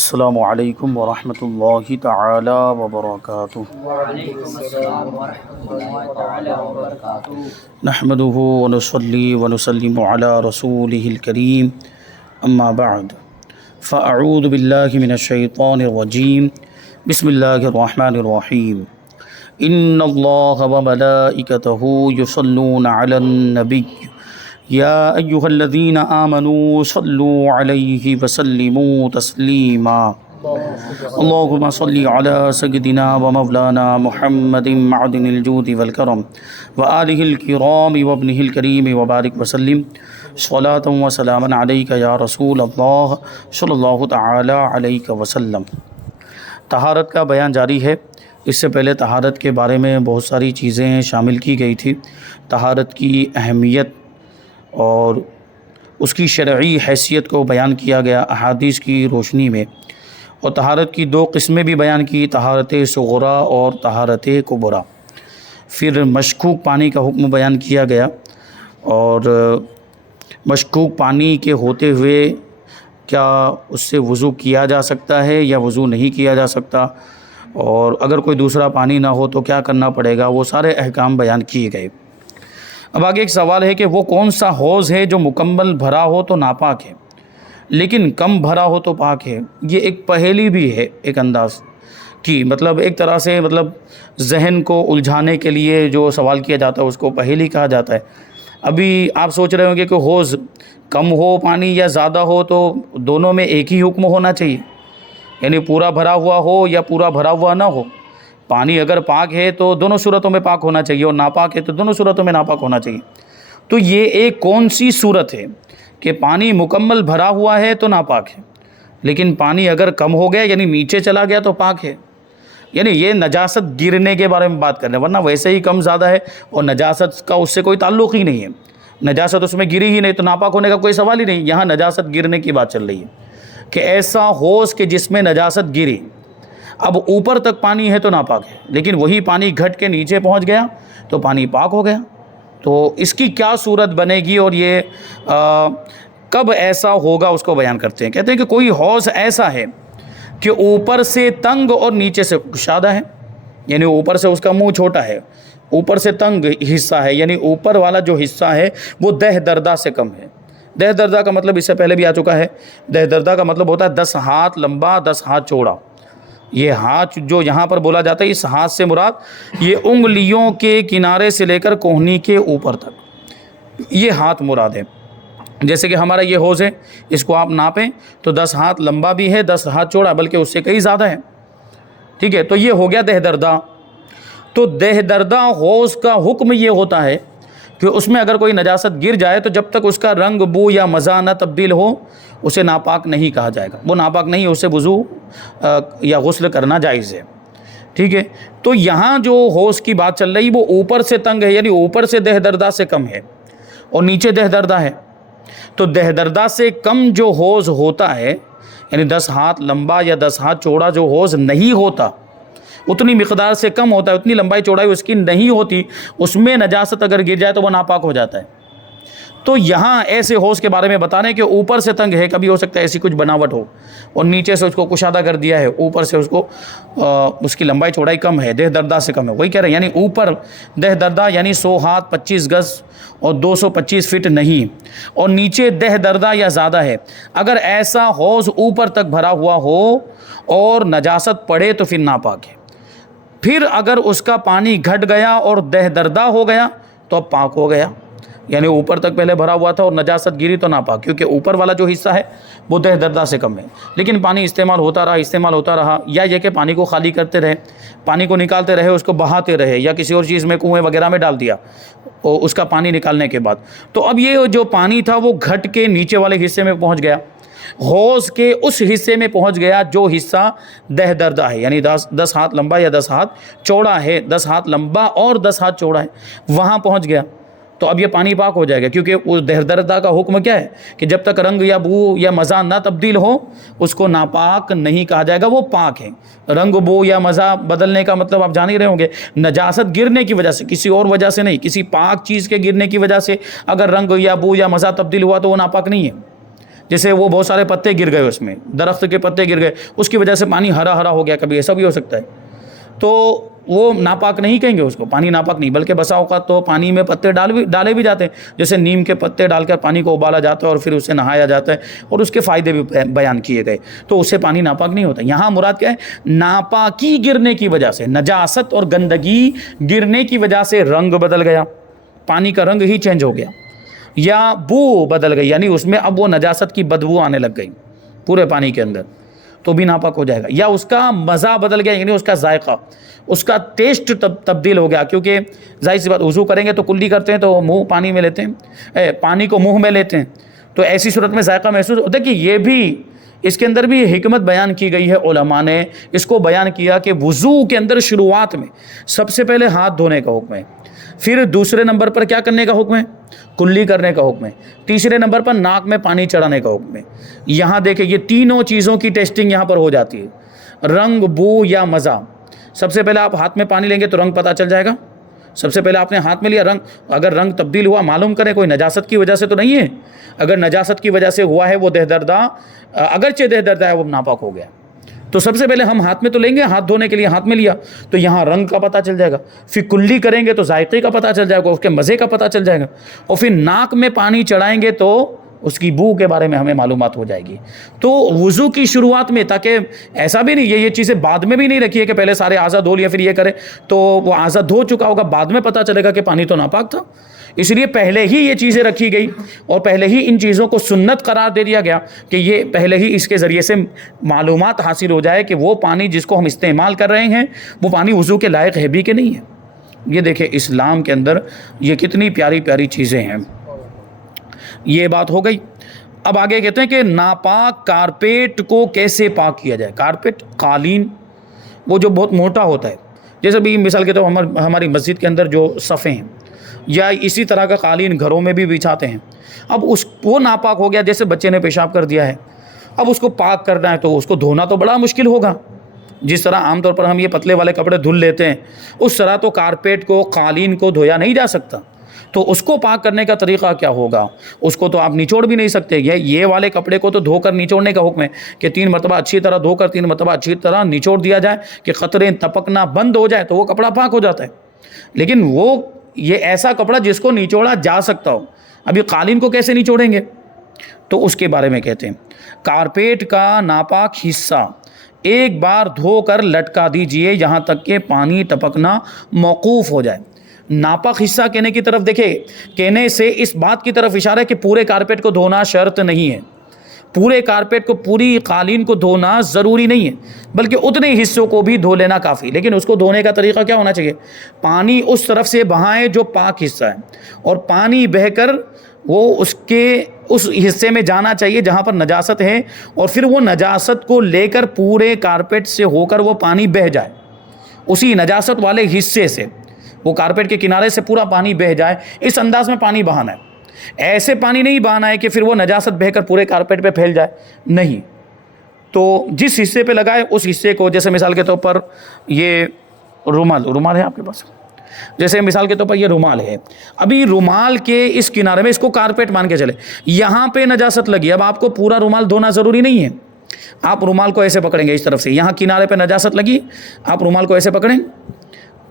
السلام علیکم ورحمۃ اللہ تعالی وبرکاتہ۔ وعلیکم السلام ورحمۃ اللہ تعالی وبرکاتہ۔ نحمده ونصلی ونسلم علی رسولہ الکریم، اما بعد فاعوذ باللہ من الشیطان الرجیم، بسم اللہ الرحمن الرحیم۔ ان اللہ وملائکتہ یصلون علی النبی یا ایہا الذین آمنوا صلوا علیہ وسلموا تسلیما۔ اللہم صلی علی سیدنا و مولانا محمد معدن الجود والکرم وآلہ الکرام وابنہ الکریم وبارک وسلم صلاۃ و سلاما علیک یا رسول اللہ صلی اللہ تعالی علیہ وسلم۔ طہارت کا بیان جاری ہے۔ اس سے پہلے طہارت کے بارے میں بہت ساری چیزیں شامل کی گئی تھی۔ طہارت کی اہمیت اور اس کی شرعی حیثیت کو بیان کیا گیا احادیث کی روشنی میں، اور طہارت کی دو قسمیں بھی بیان کی، طہارت صغریٰ اور طہارت کبریٰ۔ پھر مشکوک پانی کا حکم بیان کیا گیا، اور مشکوک پانی کے ہوتے ہوئے کیا اس سے وضو کیا جا سکتا ہے یا وضو نہیں کیا جا سکتا، اور اگر کوئی دوسرا پانی نہ ہو تو کیا کرنا پڑے گا، وہ سارے احکام بیان کیے گئے۔ اب آگے ایک سوال ہے کہ وہ کون سا حوض ہے جو مکمل بھرا ہو تو ناپاک ہے لیکن کم بھرا ہو تو پاک ہے؟ یہ ایک پہیلی بھی ہے، ایک انداز کی، مطلب ایک طرح سے ذہن کو الجھانے کے لیے جو سوال کیا جاتا ہے اس کو پہیلی کہا جاتا ہے۔ ابھی آپ سوچ رہے ہوں گے کہ حوض کم ہو پانی یا زیادہ ہو تو دونوں میں ایک ہی حکم ہونا چاہیے، یعنی پورا بھرا ہوا ہو یا پورا بھرا ہوا نہ ہو۔ پانی اگر پاک ہے تو دونوں صورتوں میں پاک ہونا چاہیے، اور ناپاک ہے تو دونوں صورتوں میں ناپاک ہونا چاہیے۔ تو یہ ایک کون سی صورت ہے کہ پانی مکمل بھرا ہوا ہے تو ناپاک ہے، لیکن پانی اگر کم ہو گیا یعنی نیچے چلا گیا تو پاک ہے؟ یعنی یہ نجاست گرنے کے بارے میں بات کر رہے ہیں، ورنہ ویسے ہی کم زیادہ ہے اور نجاست کا اس سے کوئی تعلق ہی نہیں ہے، نجاست اس میں گری ہی نہیں تو ناپاک ہونے کا کوئی سوال ہی نہیں۔ یہاں نجاست گرنے کی بات چل رہی ہے کہ ایسا حوض کہ جس میں نجاست گری، اب اوپر تک پانی ہے تو ناپاک ہے، لیکن وہی پانی گھٹ کے نیچے پہنچ گیا تو پانی پاک ہو گیا۔ تو اس کی کیا صورت بنے گی اور یہ کب ایسا ہوگا اس کو بیان کرتے ہیں۔ کہتے ہیں کہ کوئی حوض ایسا ہے کہ اوپر سے تنگ اور نیچے سے کشادہ ہے، یعنی اوپر سے اس کا منہ چھوٹا ہے، اوپر سے تنگ حصہ ہے، یعنی اوپر والا جو حصہ ہے وہ دہ دردہ سے کم ہے۔ دہ دردہ کا مطلب اس سے پہلے بھی آ چکا ہے، دہ دردہ کا مطلب ہوتا ہے 10 ہاتھ لمبا 10 ہاتھ چوڑا۔ یہ ہاتھ جو یہاں پر بولا جاتا ہے، اس ہاتھ سے مراد یہ انگلیوں کے کنارے سے لے کر کوہنی کے اوپر تک یہ ہاتھ مراد ہے۔ جیسے کہ ہمارا یہ حوض ہے، اس کو آپ ناپیں تو 10 ہاتھ لمبا بھی ہے 10 ہاتھ چوڑا، بلکہ اس سے کئی زیادہ ہے، ٹھیک ہے؟ تو یہ ہو گیا دہ دردہ۔ تو دہ دردہ حوض کا حکم یہ ہوتا ہے کہ اس میں اگر کوئی نجاست گر جائے تو جب تک اس کا رنگ بو یا مزہ نہ تبدیل ہو اسے ناپاک نہیں کہا جائے گا، وہ ناپاک نہیں ہے، اسے وضو یا غسل کرنا جائز ہے، ٹھیک ہے؟ تو یہاں جو حوض کی بات چل رہی وہ اوپر سے تنگ ہے، یعنی اوپر سے دہ دردہ سے کم ہے اور نیچے دہ دردہ ہے۔ تو دہ دردہ سے کم جو حوض ہوتا ہے، یعنی 10 ہاتھ لمبا یا 10 ہاتھ چوڑا جو حوض نہیں ہوتا، اتنی مقدار سے کم ہوتا ہے، اتنی لمبائی چوڑائی اس کی نہیں ہوتی، اس میں نجاست اگر گر جائے تو وہ ناپاک ہو جاتا ہے۔ تو یہاں ایسے حوض کے بارے میں بتا رہے ہیں کہ اوپر سے تنگ ہے، کبھی ہو سکتا ہے ایسی کچھ بناوٹ ہو، اور نیچے سے اس کو کشادہ کر دیا ہے، اوپر سے اس کو اس کی لمبائی چوڑائی کم ہے، دہ دردہ سے کم ہے، وہی کہہ رہے ہیں، یعنی اوپر دہ دردہ یعنی 100 ہاتھ 25 گز اور 225 فٹ نہیں، اور نیچے دہ دردہ یا زیادہ ہے۔ اگر ایسا حوض اوپر تک بھرا ہوا ہو اور نجاست پڑے تو پھر ناپاک ہے۔ پھر اگر اس کا پانی گھٹ گیا اور دہ دردہ ہو گیا تو اب پاک ہو گیا، یعنی اوپر تک پہلے بھرا ہوا تھا اور نجاست گری تو ناپاک، کیونکہ اوپر والا جو حصہ ہے وہ دہ دردہ سے کم ہے، لیکن پانی استعمال ہوتا رہا، یا یہ کہ پانی کو خالی کرتے رہے، پانی کو نکالتے رہے، اس کو بہاتے رہے، یا کسی اور چیز میں کنویں وغیرہ میں ڈال دیا اور اس کا پانی نکالنے کے بعد، تو اب یہ جو پانی تھا وہ گھٹ کے نیچے والے حصے میں پہنچ گیا، حوض کے اس حصے میں پہنچ گیا جو حصہ دہ دردہ ہے، یعنی 10 ہاتھ لمبا یا 10 ہاتھ چوڑا ہے، 10 ہاتھ لمبا اور 10 ہاتھ چوڑا ہے، وہاں پہنچ گیا تو اب یہ پانی پاک ہو جائے گا، کیونکہ اس دہ دردہ کا حکم کیا ہے کہ جب تک رنگ یا بو یا مزہ نہ تبدیل ہو اس کو ناپاک نہیں کہا جائے گا، وہ پاک ہے۔ رنگ بو یا مزہ بدلنے کا مطلب آپ جان ہی رہے ہوں گے، نجاست گرنے کی وجہ سے، کسی اور وجہ سے نہیں، کسی پاک چیز کے گرنے کی وجہ سے اگر رنگ یا بو یا مزہ تبدیل ہوا تو وہ ناپاک نہیں ہے۔ جیسے وہ بہت سارے پتے گر گئے، اس میں درخت کے پتے گر گئے، اس کی وجہ سے پانی ہرا ہرا ہو گیا، کبھی ایسا بھی ہو سکتا ہے، تو وہ ناپاک نہیں کہیں گے اس کو، پانی ناپاک نہیں، بلکہ بسا اوقات تو پانی میں پتے ڈالے بھی جاتے ہیں، جیسے نیم کے پتے ڈال کر پانی کو ابالا جاتا ہے اور پھر اسے نہایا جاتا ہے اور اس کے فائدے بھی بیان کیے گئے، تو اس سے پانی ناپاک نہیں ہوتا۔ یہاں مراد کیا ہے؟ ناپاکی گرنے کی وجہ سے، نجاست اور گندگی گرنے کی وجہ سے رنگ بدل گیا، پانی کا رنگ ہی چینج ہو گیا، یا بو بدل گئی، یعنی اس میں اب وہ نجاست کی بدبو آنے لگ گئی پورے پانی کے اندر، تو بھی ناپاک ہو جائے گا، یا اس کا مزہ بدل گیا، یعنی اس کا ذائقہ، اس کا ٹیسٹ تبدیل ہو گیا، کیونکہ ظاہر سی بات وضو کریں گے تو کلی کرتے ہیں تو منہ پانی میں لیتے ہیں، پانی کو منہ میں لیتے ہیں، تو ایسی صورت میں ذائقہ محسوس ہوتا ہے کہ یہ بھی اس کے اندر بھی حکمت بیان کی گئی ہے، علماء نے اس کو بیان کیا کہ وضو کے اندر شروعات میں سب سے پہلے ہاتھ دھونے کا حکم ہے، پھر دوسرے نمبر پر کیا کرنے کا حکم ہے؟ کلی کرنے کا حکم ہے، تیسرے نمبر پر ناک میں پانی چڑھانے کا حکم ہے۔ یہاں دیکھیں یہ تینوں چیزوں کی ٹیسٹنگ یہاں پر ہو جاتی ہے، رنگ، بو یا مزہ۔ سب سے پہلے آپ ہاتھ میں پانی لیں گے تو رنگ پتہ چل جائے گا، سب سے پہلے آپ نے ہاتھ میں لیا، رنگ اگر رنگ تبدیل ہوا معلوم کریں، کوئی نجاست کی وجہ سے تو نہیں ہے، اگر نجاست کی وجہ سے ہوا ہے وہ دہدردہ، اگرچہ دہدردہ ہے وہ ناپاک ہو گیا، تو سب سے پہلے ہم ہاتھ میں تو لیں گے، ہاتھ دھونے کے لیے ہاتھ میں لیا تو یہاں رنگ کا پتہ چل جائے گا، پھر کلی کریں گے تو ذائقے کا پتہ چل جائے گا، اس کے مزے کا پتہ چل جائے گا، اور پھر ناک میں پانی چڑھائیں گے تو اس کی بو کے بارے میں ہمیں معلومات ہو جائے گی۔ تو وضو کی شروعات میں، تاکہ ایسا بھی نہیں یہ چیزیں بعد میں بھی نہیں رکھی ہے کہ پہلے سارے اعضاء دھو لیا پھر یہ کرے تو وہ اعضاء دھو چکا ہوگا، بعد میں پتہ چلے گا کہ پانی تو ناپاک تھا، اس لیے پہلے ہی یہ چیزیں رکھی گئی اور پہلے ہی ان چیزوں کو سنت قرار دے دیا گیا کہ یہ پہلے ہی اس کے ذریعے سے معلومات حاصل ہو جائے کہ وہ پانی جس کو ہم استعمال کر رہے ہیں وہ پانی وضو کے لائق ہے بھی کہ نہیں ہے۔ یہ دیکھیں اسلام کے اندر یہ کتنی پیاری پیاری چیزیں ہیں۔ یہ بات ہو گئی، اب آگے کہتے ہیں کہ ناپاک کارپیٹ کو کیسے پاک کیا جائے۔ کارپیٹ، قالین، وہ جو بہت موٹا ہوتا ہے، جیسے بھی مثال کے طور ہماری مسجد کے اندر جو صفیں ہیں یا اسی طرح کا قالین گھروں میں بھی بچھاتے ہیں، اب وہ ناپاک ہو گیا، جیسے بچے نے پیشاب کر دیا ہے، اب اس کو پاک کرنا ہے تو اس کو دھونا تو بڑا مشکل ہوگا، جس طرح عام طور پر ہم یہ پتلے والے کپڑے دھل لیتے ہیں اس طرح تو کارپیٹ کو، قالین کو دھویا نہیں جا سکتا، تو اس کو پاک کرنے کا طریقہ کیا ہوگا؟ اس کو تو آپ نچوڑ بھی نہیں سکتے، یہ والے کپڑے کو تو دھو کر نچوڑنے کا حکم ہے کہ 3 مرتبہ اچھی طرح دھو کر 3 مرتبہ اچھی طرح نچوڑ دیا جائے کہ قطریں ٹپکنا بند ہو جائے تو وہ کپڑا پاک ہو جاتا ہے۔ لیکن یہ ایسا کپڑا جس کو نچوڑا جا سکتا ہو، ابھی قالین کو کیسے نچوڑیں گے؟ تو اس کے بارے میں کہتے ہیں کارپیٹ کا ناپاک حصہ ایک بار دھو کر لٹکا دیجئے یہاں تک کہ پانی ٹپکنا موقوف ہو جائے۔ ناپاک حصہ کہنے کی طرف دیکھیں، کہنے سے اس بات کی طرف اشارہ ہے کہ پورے کارپیٹ کو دھونا شرط نہیں ہے، پورے کارپیٹ کو، پوری قالین کو دھونا ضروری نہیں ہے، بلکہ اتنے حصوں کو بھی دھو لینا کافی۔ لیکن اس کو دھونے کا طریقہ کیا ہونا چاہیے؟ پانی اس طرف سے بہائیں جو پاک حصہ ہے، اور پانی بہہ کر وہ اس حصے میں جانا چاہیے جہاں پر نجاست ہے، اور پھر وہ نجاست کو لے کر پورے کارپیٹ سے ہو کر وہ پانی بہہ جائے، اسی نجاست والے حصے سے وہ کارپیٹ کے کنارے سے پورا پانی بہہ جائے، اس انداز میں پانی بہانا ہے۔ ایسے پانی نہیں بہانا ہے کہ پھر وہ نجاست بہہ کر پورے کارپیٹ پہ پھیل جائے، نہیں۔ تو جس حصے پہ لگائے اس حصے کو، جیسے مثال کے طور پر یہ رومال ہے آپ کے پاس، جیسے مثال کے طور پر یہ رومال ہے، ابھی رومال کے اس کنارے میں، اس کو کارپیٹ مان کے چلے، یہاں پہ نجاست لگی، اب آپ کو پورا رومال دھونا ضروری نہیں ہے، آپ رومال کو ایسے پکڑیں گے اس طرف سے، یہاں کنارے پہ نجاست لگی، آپ رومال کو ایسے پکڑیں،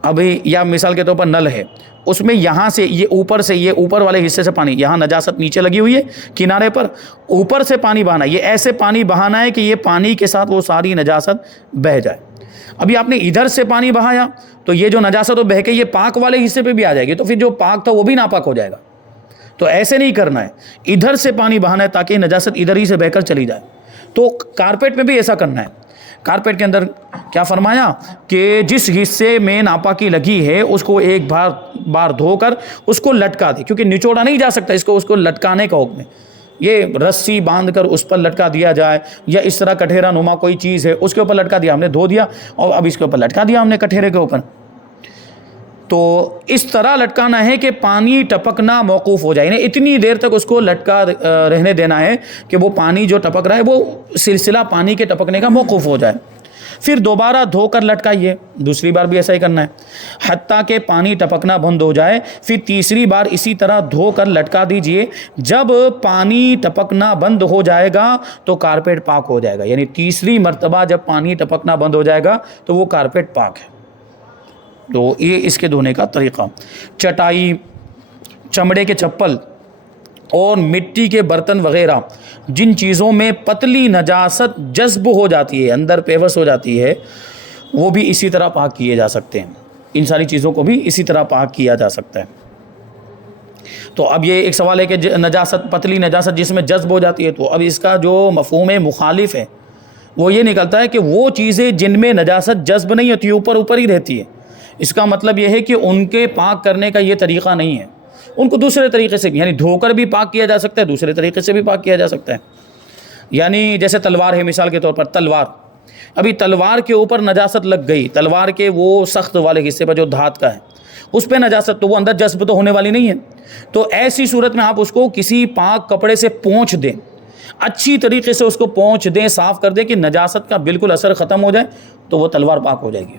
ابھی یا مثال کے طور پر نل ہے، اس میں یہاں سے یہ اوپر والے حصے سے پانی، یہاں نجاست نیچے لگی ہوئی ہے کنارے پر، اوپر سے پانی بہانا، یہ ایسے پانی بہانا ہے کہ یہ پانی کے ساتھ وہ ساری نجاست بہہ جائے۔ ابھی آپ نے ادھر سے پانی بہایا تو یہ جو نجاست وہ بہہ کے یہ پاک والے حصے پہ بھی آ جائے گی، تو پھر جو پاک تھا وہ بھی ناپاک ہو جائے گا۔ تو ایسے نہیں کرنا ہے، ادھر سے پانی بہانا ہے تاکہ نجاست ادھر ہی سے بہہ کر چلی جائے۔ تو کارپیٹ میں بھی ایسا کرنا ہے۔ کارپیٹ کے اندر کیا فرمایا کہ جس حصے میں ناپاکی لگی ہے اس کو ایک بار دھو کر اس کو لٹکا دے، کیونکہ نچوڑا نہیں جا سکتا، اس کو لٹکانے کا حکم ہے، یہ رسی باندھ کر اس پر لٹکا دیا جائے، یا اس طرح کٹہرا نما کوئی چیز ہے اس کے اوپر لٹکا دیا، ہم نے دھو دیا اور اب اس کے اوپر لٹکا دیا ہم نے کٹہرے کے اوپر، تو اس طرح لٹکانا ہے کہ پانی ٹپکنا موقوف ہو جائے، یعنی اتنی دیر تک اس کو لٹکا رہنے دینا ہے کہ وہ پانی جو ٹپک رہا ہے وہ سلسلہ پانی کے ٹپکنے کا موقوف ہو جائے۔ پھر دوبارہ دھو کر لٹکائیے، دوسری بار بھی ایسا ہی کرنا ہے حتیٰ کہ پانی ٹپکنا بند ہو جائے، پھر تیسری بار اسی طرح دھو کر لٹکا دیجئے، جب پانی ٹپکنا بند ہو جائے گا تو کارپیٹ پاک ہو جائے گا، یعنی تیسری مرتبہ جب پانی ٹپکنا بند ہو جائے گا تو وہ کارپیٹ پاک ہے۔ تو یہ اس کے دھونے کا طریقہ۔ چٹائی، چمڑے کے چپل اور مٹی کے برتن وغیرہ جن چیزوں میں پتلی نجاست جذب ہو جاتی ہے، اندر پیوست ہو جاتی ہے، وہ بھی اسی طرح پاک کیے جا سکتے ہیں۔ ان ساری چیزوں کو بھی اسی طرح پاک کیا جا سکتا ہے۔ تو اب یہ ایک سوال ہے کہ نجاست، پتلی نجاست جس میں جذب ہو جاتی ہے، تو اب اس کا جو مفہوم مخالف ہے وہ یہ نکلتا ہے کہ وہ چیزیں جن میں نجاست جذب نہیں ہوتی، اوپر ہی رہتی ہے، اس کا مطلب یہ ہے کہ ان کے پاک کرنے کا یہ طریقہ نہیں ہے، ان کو دوسرے طریقے سے بھی، یعنی دھو کر بھی پاک کیا جا سکتا ہے، دوسرے طریقے سے بھی پاک کیا جا سکتا ہے۔ یعنی جیسے تلوار ہے، مثال کے طور پر تلوار، ابھی تلوار کے اوپر نجاست لگ گئی، تلوار کے وہ سخت والے حصے پر جو دھات کا ہے اس پہ نجاست، تو وہ اندر جذب تو ہونے والی نہیں ہے، تو ایسی صورت میں آپ اس کو کسی پاک کپڑے سے پونچھ دیں، اچھی طریقے سے اس کو پونچھ دیں، صاف کر دیں کہ نجاست کا بالکل اثر ختم ہو جائے، تو وہ تلوار پاک ہو جائے گی۔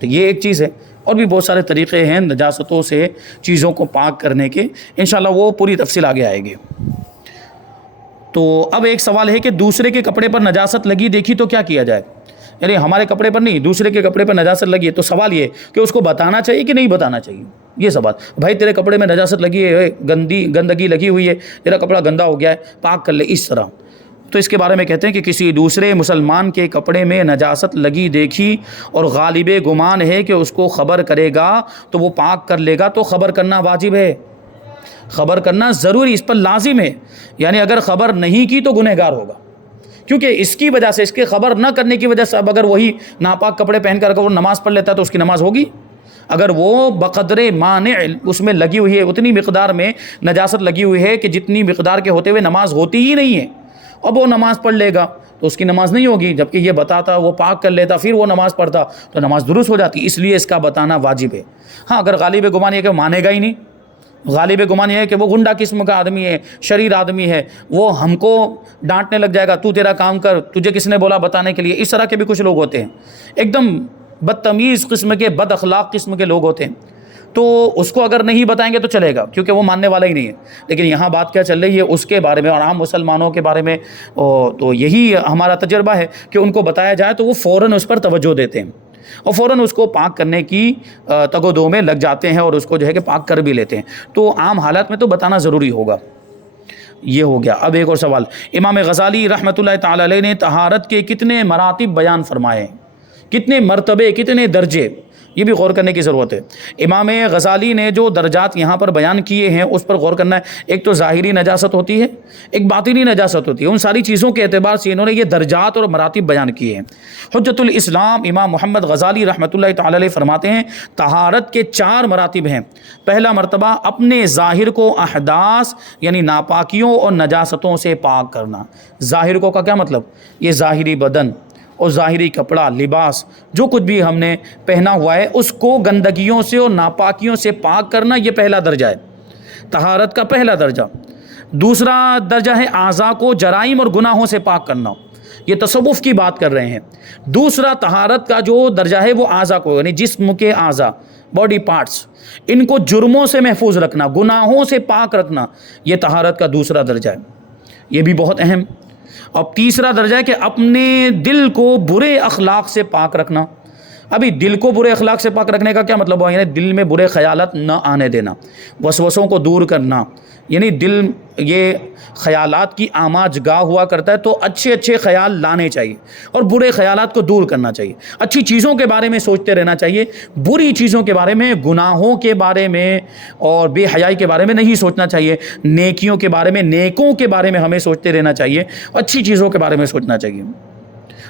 تو یہ ایک چیز ہے، اور بھی بہت سارے طریقے ہیں نجاستوں سے چیزوں کو پاک کرنے کے، انشاءاللہ وہ پوری تفصیل آگے آئے گی۔ تو اب ایک سوال ہے کہ دوسرے کے کپڑے پر نجاست لگی دیکھی تو کیا کیا جائے؟ یعنی ہمارے کپڑے پر نہیں، دوسرے کے کپڑے پر نجاست لگی ہے، تو سوال یہ کہ اس کو بتانا چاہیے کہ نہیں بتانا چاہیے؟ یہ سوال، بھائی تیرے کپڑے میں نجاست لگی ہے، گندگی لگی ہوئی ہے، تیرا کپڑا گندا ہو گیا ہے، پاک کر لے، اس طرح۔ تو اس کے بارے میں کہتے ہیں کہ کسی دوسرے مسلمان کے کپڑے میں نجاست لگی دیکھی اور غالب گمان ہے کہ اس کو خبر کرے گا تو وہ پاک کر لے گا، تو خبر کرنا واجب ہے، خبر کرنا ضروری، اس پر لازم ہے، یعنی اگر خبر نہیں کی تو گنہگار ہوگا، کیونکہ اس کی وجہ سے، اس کے خبر نہ کرنے کی وجہ سے اب اگر وہی ناپاک کپڑے پہن کر وہ نماز پڑھ لیتا ہے تو اس کی نماز ہوگی؟ اگر وہ بقدر مانع اس میں لگی ہوئی ہے، اتنی مقدار میں نجاست لگی ہوئی ہے کہ جتنی مقدار کے ہوتے ہوئے نماز ہوتی ہی نہیں ہے، اب وہ نماز پڑھ لے گا تو اس کی نماز نہیں ہوگی، جبکہ یہ بتاتا، وہ پاک کر لیتا، پھر وہ نماز پڑھتا تو نماز درست ہو جاتی، اس لیے اس کا بتانا واجب ہے۔ ہاں اگر غالب گمان یہ کہ مانے گا ہی نہیں، غالب گمان یہ ہے کہ وہ گنڈا قسم کا آدمی ہے، شریر آدمی ہے، وہ ہم کو ڈانٹنے لگ جائے گا، تو تیرا کام کر، تجھے کس نے بولا بتانے کے لیے، اس طرح کے بھی کچھ لوگ ہوتے ہیں، ایک دم بدتمیز قسم کے، بد اخلاق قسم کے لوگ ہوتے ہیں، تو اس کو اگر نہیں بتائیں گے تو چلے گا، کیونکہ وہ ماننے والا ہی نہیں ہے۔ لیکن یہاں بات کیا چل رہی ہے اس کے بارے میں اور عام مسلمانوں کے بارے میں، تو یہی ہمارا تجربہ ہے کہ ان کو بتایا جائے تو وہ فوراً اس پر توجہ دیتے ہیں اور فوراً اس کو پاک کرنے کی تگ و دو میں لگ جاتے ہیں اور اس کو جو ہے کہ پاک کر بھی لیتے ہیں، تو عام حالات میں تو بتانا ضروری ہوگا۔ یہ ہو گیا۔ اب ایک اور سوال، امام غزالی رحمۃ اللہ تعالی علیہ نے طہارت کے کتنے مراتب بیان فرمائے، کتنے مرتبے، کتنے درجے، یہ بھی غور کرنے کی ضرورت ہے۔ امام غزالی نے جو درجات یہاں پر بیان کیے ہیں اس پر غور کرنا ہے۔ ایک تو ظاہری نجاست ہوتی ہے، ایک باطنی نجاست ہوتی ہے، ان ساری چیزوں کے اعتبار سے انہوں نے یہ درجات اور مراتب بیان کیے ہیں۔ حجت الاسلام امام محمد غزالی رحمۃ اللہ تعالی علیہ فرماتے ہیں طہارت کے 4 مراتب ہیں۔ پہلا مرتبہ اپنے ظاہر کو احداث یعنی ناپاکیوں اور نجاستوں سے پاک کرنا۔ ظاہر کو کا کیا مطلب؟ یہ ظاہری بدن اور ظاہری کپڑا، لباس، جو کچھ بھی ہم نے پہنا ہوا ہے اس کو گندگیوں سے اور ناپاکیوں سے پاک کرنا، یہ پہلا درجہ ہے، طہارت کا پہلا درجہ۔ دوسرا درجہ ہے اعضاء کو جرائم اور گناہوں سے پاک کرنا، یہ تصوف کی بات کر رہے ہیں۔ دوسرا طہارت کا جو درجہ ہے وہ اعضاء کو یعنی جسم کے اعضاء، باڈی پارٹس، ان کو جرموں سے محفوظ رکھنا، گناہوں سے پاک رکھنا، یہ طہارت کا دوسرا درجہ ہے، یہ بھی بہت اہم۔ اور تیسرا درجہ ہے کہ اپنے دل کو برے اخلاق سے پاک رکھنا۔ ابھی دل کو برے اخلاق سے پاک رکھنے کا کیا مطلب ہوا؟ یعنی دل میں برے خیالات نہ آنے دینا، وسوسوں کو دور کرنا، یعنی دل یہ خیالات کی آماج گاہ ہوا کرتا ہے تو اچھے اچھے خیال لانے چاہیے اور برے خیالات کو دور کرنا چاہیے، اچھی چیزوں کے بارے میں سوچتے رہنا چاہیے، بری چیزوں کے بارے میں، گناہوں کے بارے میں اور بے حیائی کے بارے میں نہیں سوچنا چاہیے، نیکیوں کے بارے میں، نیکوں کے بارے میں ہمیں سوچتے رہنا چاہیے، اچھی چیزوں کے بارے میں سوچنا چاہیے۔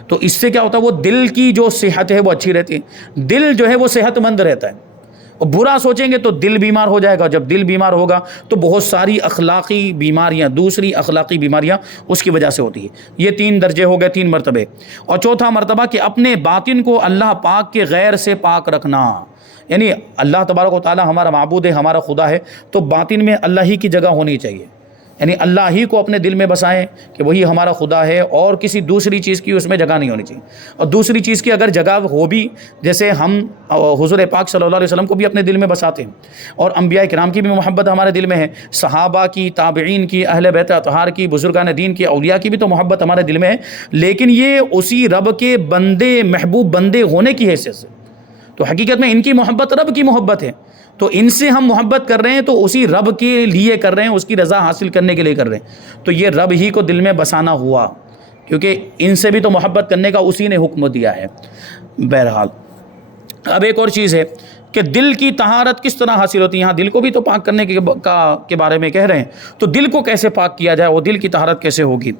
تو اس سے کیا ہوتا ہے؟ وہ دل کی جو صحت ہے وہ اچھی رہتی ہے، دل جو ہے وہ صحت مند رہتا ہے، اور برا سوچیں گے تو دل بیمار ہو جائے گا، جب دل بیمار ہوگا تو بہت ساری اخلاقی بیماریاں، دوسری اخلاقی بیماریاں اس کی وجہ سے ہوتی ہیں۔ یہ 3 درجے ہو گئے، 3 مرتبے۔ اور چوتھا مرتبہ کہ اپنے باطن کو اللہ پاک کے غیر سے پاک رکھنا، یعنی اللہ تبارک و تعالی ہمارا معبود ہے، ہمارا خدا ہے، تو باطن میں اللہ ہی کی جگہ ہونی چاہیے، یعنی اللہ ہی کو اپنے دل میں بسائیں کہ وہی ہمارا خدا ہے، اور کسی دوسری چیز کی اس میں جگہ نہیں ہونی چاہیے۔ اور دوسری چیز کی اگر جگہ ہو بھی، جیسے ہم حضور پاک صلی اللہ علیہ وسلم کو بھی اپنے دل میں بساتے ہیں، اور انبیاء کرام کی بھی محبت ہمارے دل میں ہے، صحابہ کی، تابعین کی، اہل بیت اطہار کی، بزرگان دین کی، اولیاء کی بھی تو محبت ہمارے دل میں ہے، لیکن یہ اسی رب کے بندے، محبوب بندے ہونے کی حیثیت سے، تو حقیقت میں ان کی محبت رب کی محبت ہے، تو ان سے ہم محبت کر رہے ہیں تو اسی رب کے لیے کر رہے ہیں، اس کی رضا حاصل کرنے کے لیے کر رہے ہیں، تو یہ رب ہی کو دل میں بسانا ہوا، کیونکہ ان سے بھی تو محبت کرنے کا اسی نے حکم دیا ہے۔ بہرحال اب ایک اور چیز ہے کہ دل کی طہارت کس طرح حاصل ہوتی ہے، یہاں دل کو بھی تو پاک کرنے کے بارے میں کہہ رہے ہیں، تو دل کو کیسے پاک کیا جائے، وہ دل کی طہارت کیسے ہوگی؟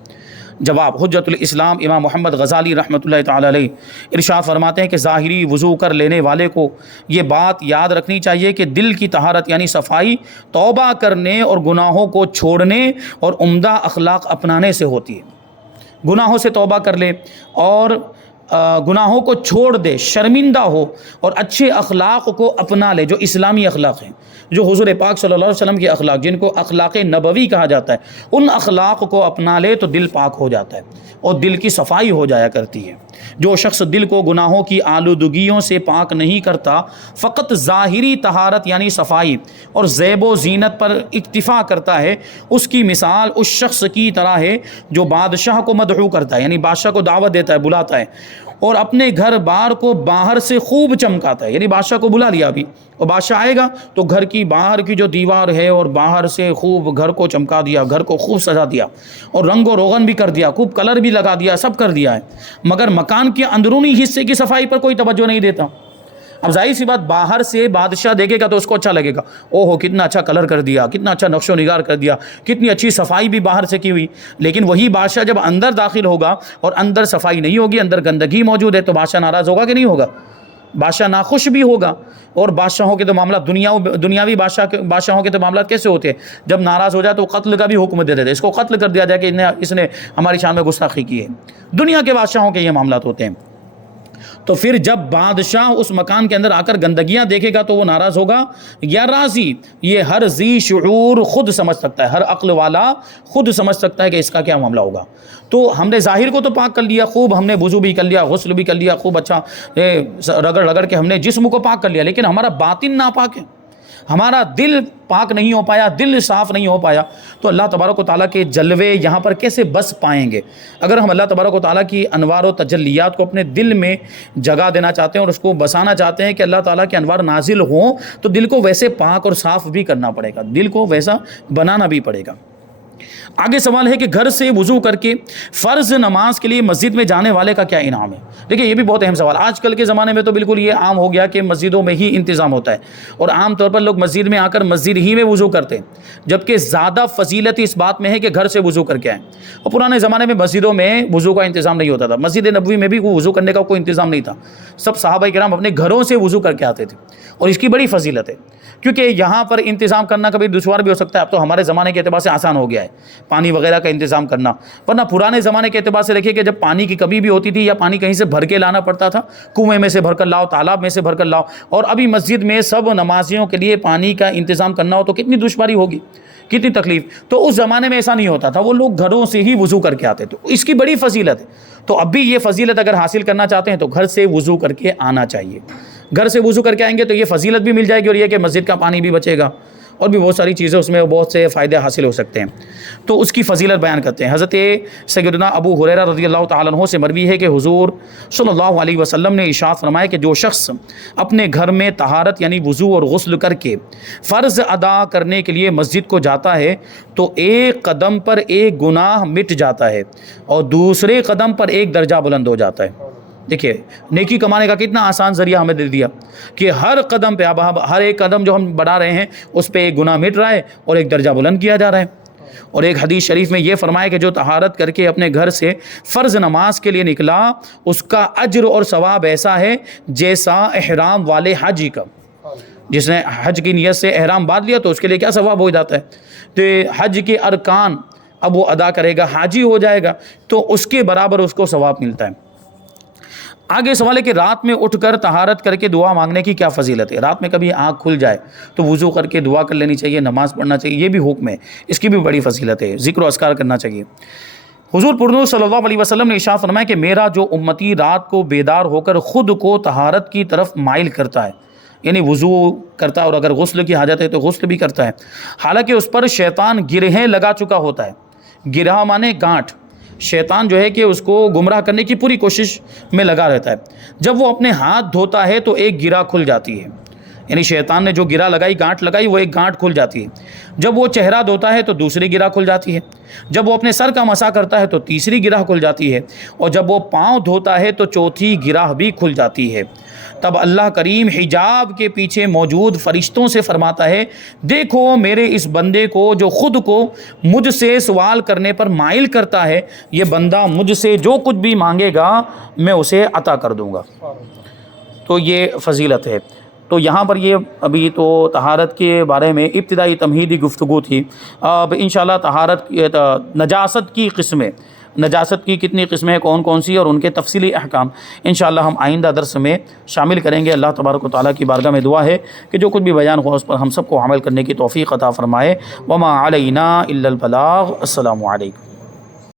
جواب، حجت الاسلام امام محمد غزالی رحمۃ اللہ تعالی علیہ ارشاد فرماتے ہیں کہ ظاہری وضو کر لینے والے کو یہ بات یاد رکھنی چاہیے کہ دل کی طہارت یعنی صفائی توبہ کرنے اور گناہوں کو چھوڑنے اور عمدہ اخلاق اپنانے سے ہوتی ہے۔ گناہوں سے توبہ کر لے اور گناہوں کو چھوڑ دے، شرمندہ ہو، اور اچھے اخلاق کو اپنا لے، جو اسلامی اخلاق ہیں، جو حضور پاک صلی اللہ علیہ وسلم کے اخلاق، جن کو اخلاق نبوی کہا جاتا ہے، ان اخلاق کو اپنا لے تو دل پاک ہو جاتا ہے اور دل کی صفائی ہو جایا کرتی ہے۔ جو شخص دل کو گناہوں کی آلودگیوں سے پاک نہیں کرتا، فقط ظاہری طہارت یعنی صفائی اور زیب و زینت پر اکتفا کرتا ہے، اس کی مثال اس شخص کی طرح ہے جو بادشاہ کو مدعو کرتا ہے، یعنی بادشاہ کو دعوت دیتا ہے، بلاتا ہے، اور اپنے گھر بار کو باہر سے خوب چمکاتا ہے، یعنی بادشاہ کو بلا لیا ابھی، اور بادشاہ آئے گا تو گھر کی باہر کی جو دیوار ہے اور باہر سے خوب گھر کو چمکا دیا، گھر کو خوب سجا دیا، اور رنگ و روغن بھی کر دیا، خوب کلر بھی لگا دیا، سب کر دیا ہے، مگر مکان کے اندرونی حصے کی صفائی پر کوئی توجہ نہیں دیتا۔ اب ظاہر سی بات، باہر سے بادشاہ دیکھے گا تو اس کو اچھا لگے گا، او ہو کتنا اچھا کلر کر دیا، کتنا اچھا نقش و نگار کر دیا، کتنی اچھی صفائی بھی باہر سے کی ہوئی، لیکن وہی بادشاہ جب اندر داخل ہوگا اور اندر صفائی نہیں ہوگی، اندر گندگی موجود ہے، تو بادشاہ ناراض ہوگا کہ نہیں ہوگا؟ بادشاہ ناخوش بھی ہوگا۔ اور بادشاہوں کے تو معاملات دنیاوی بادشاہوں کے تو معاملات کیسے ہوتے ہیں، جب ناراض ہو جائے تو قتل کا بھی حکم دے دیتے ہیں، اس کو قتل کر دیا جائے کہ اس نے ہماری شان میں گستاخی کی ہے۔ دنیا کے بادشاہوں کے یہ معاملات ہوتے ہیں۔ تو پھر جب بادشاہ اس مکان کے اندر آ کر گندگیاں دیکھے گا تو وہ ناراض ہوگا یا راضی؟ یہ ہر ذی شعور خود سمجھ سکتا ہے، ہر عقل والا خود سمجھ سکتا ہے کہ اس کا کیا معاملہ ہوگا۔ تو ہم نے ظاہر کو تو پاک کر لیا، خوب ہم نے وضو بھی کر لیا، غسل بھی کر لیا، خوب اچھا رگڑ کے ہم نے جسم کو پاک کر لیا، لیکن ہمارا باطن ناپاک ہے، ہمارا دل پاک نہیں ہو پایا، دل صاف نہیں ہو پایا، تو اللہ تبارک و تعالیٰ کے جلوے یہاں پر کیسے بس پائیں گے؟ اگر ہم اللہ تبارک و تعالیٰ کی انوار و تجلیات کو اپنے دل میں جگہ دینا چاہتے ہیں اور اس کو بسانا چاہتے ہیں کہ اللہ تعالیٰ کے انوار نازل ہوں، تو دل کو ویسے پاک اور صاف بھی کرنا پڑے گا، دل کو ویسا بنانا بھی پڑے گا۔ آگے سوال ہے کہ گھر سے وضو کر کے فرض نماز کے لیے مسجد میں جانے والے کا کیا انعام ہے؟ دیکھیں یہ بھی بہت اہم سوال، آج کل کے زمانے میں تو بالکل یہ عام ہو گیا کہ مسجدوں میں ہی انتظام ہوتا ہے، اور عام طور پر لوگ مسجد میں آ کر مسجد ہی میں وضو کرتے ہیں، جبکہ زیادہ فضیلت اس بات میں ہے کہ گھر سے وضو کر کے آئیں۔ اور پرانے زمانے میں مسجدوں میں وضو کا انتظام نہیں ہوتا تھا، مسجد نبوی میں بھی وضو کرنے کا کوئی انتظام نہیں تھا، سب صحابہ کرام اپنے گھروں سے وضو کر کے آتے تھے، اور اس کی بڑی فضیلت ہے، کیونکہ یہاں پر انتظام کرنا کبھی دشوار بھی ہو سکتا ہے، اب تو ہمارے زمانے کے اعتبار سے آسان ہو گیا ہے پانی وغیرہ کا انتظام کرنا، ورنہ پرانے زمانے کے اعتبار سے دیکھیے کہ جب پانی کی کمی بھی ہوتی تھی یا پانی کہیں سے بھر کے لانا پڑتا تھا، کنویں میں سے بھر کر لاؤ، تالاب میں سے بھر کر لاؤ، اور ابھی مسجد میں سب نمازیوں کے لیے پانی کا انتظام کرنا ہو تو کتنی دشواری ہوگی، کتنی تکلیف۔ تو اس زمانے میں ایسا نہیں ہوتا تھا، وہ لوگ گھروں سے ہی وضو کر کے آتے تھے، اس کی بڑی فضیلت ہے۔ تو اب بھی یہ فضیلت اگر حاصل کرنا چاہتے ہیں تو گھر سے وضو کر کے آنا چاہیے، گھر سے وضو کر کے آئیں گے تو یہ فضیلت بھی مل جائے گی، اور یہ کہ مسجد کا پانی بھی بچے گا، اور بھی بہت ساری چیزیں اس میں بہت سے فائدے حاصل ہو سکتے ہیں۔ تو اس کی فضیلت بیان کرتے ہیں۔ حضرت سیدنا ابو ہریرہ رضی اللہ تعالیٰ عنہ سے مروی ہے کہ حضور صلی اللہ علیہ وسلم نے ارشاد فرمایا کہ جو شخص اپنے گھر میں طہارت یعنی وضو اور غسل کر کے فرض ادا کرنے کے لیے مسجد کو جاتا ہے تو ایک قدم پر ایک گناہ مٹ جاتا ہے اور دوسرے قدم پر ایک درجہ بلند ہو جاتا ہے۔ دیکھیے نیکی کمانے کا کتنا آسان ذریعہ ہمیں دے دیا کہ ہر قدم پہ اب ہر ایک قدم جو ہم بڑھا رہے ہیں اس پہ ایک گناہ مٹ رہا ہے اور ایک درجہ بلند کیا جا رہا ہے۔ اور ایک حدیث شریف میں یہ فرمایا کہ جو طہارت کر کے اپنے گھر سے فرض نماز کے لیے نکلا اس کا اجر اور ثواب ایسا ہے جیسا احرام والے حاجی کا، جس نے حج کی نیت سے احرام باندھ لیا تو اس کے لیے کیا ثواب ہو جاتا ہے، تو حج کے ارکان اب وہ ادا کرے گا، حاجی ہو جائے گا تو اس کے برابر اس کو ثواب ملتا ہے۔ آگے سوال ہے کہ رات میں اٹھ کر طہارت کر کے دعا مانگنے کی کیا فضیلت ہے؟ رات میں کبھی آنکھ کھل جائے تو وضو کر کے دعا کر لینی چاہیے، نماز پڑھنا چاہیے، یہ بھی حکم ہے، اس کی بھی بڑی فضیلت ہے، ذکر و اذکار کرنا چاہیے۔ حضور پرنور صلی اللہ علیہ وسلم نے ارشاد فرمایا کہ میرا جو امتی رات کو بیدار ہو کر خود کو طہارت کی طرف مائل کرتا ہے، یعنی وضو کرتا ہے اور اگر غسل کی حاجت ہے تو غسل بھی کرتا ہے، حالانکہ اس پر شیطان گرہیں لگا چکا ہوتا ہے۔ گرہ مانے گانٹھ، شیطان جو ہے کہ اس کو گمراہ کرنے کی پوری کوشش میں لگا رہتا ہے۔ جب وہ اپنے ہاتھ دھوتا ہے تو ایک گرہ کھل جاتی ہے، یعنی شیطان نے جو گرہ لگائی، گانٹھ لگائی، وہ ایک گانٹھ کھل جاتی ہے۔ جب وہ چہرہ دھوتا ہے تو دوسری گرہ کھل جاتی ہے، جب وہ اپنے سر کا مسح کرتا ہے تو تیسری گرہ کھل جاتی ہے، اور جب وہ پاؤں دھوتا ہے تو چوتھی گرہ بھی کھل جاتی ہے۔ تب اللہ کریم حجاب کے پیچھے موجود فرشتوں سے فرماتا ہے، دیکھو میرے اس بندے کو جو خود کو مجھ سے سوال کرنے پر مائل کرتا ہے، یہ بندہ مجھ سے جو کچھ بھی مانگے گا میں اسے عطا کر دوں گا۔ تو یہ فضیلت ہے۔ تو یہاں پر یہ ابھی تو طہارت کے بارے میں ابتدائی تمہیدی گفتگو تھی۔ اب انشاءاللہ طہارت نجاست کی قسمیں، نجاست کی کتنی قسمیں ہیں، کون کون سی، اور ان کے تفصیلی احکام انشاءاللہ ہم آئندہ درس میں شامل کریں گے۔ اللہ تبارک و تعالیٰ کی بارگاہ میں دعا ہے کہ جو کچھ بھی بیان ہوا اس پر ہم سب کو عمل کرنے کی توفیق عطا فرمائے۔ وما علینا الا البلاغ۔ السلام علیکم۔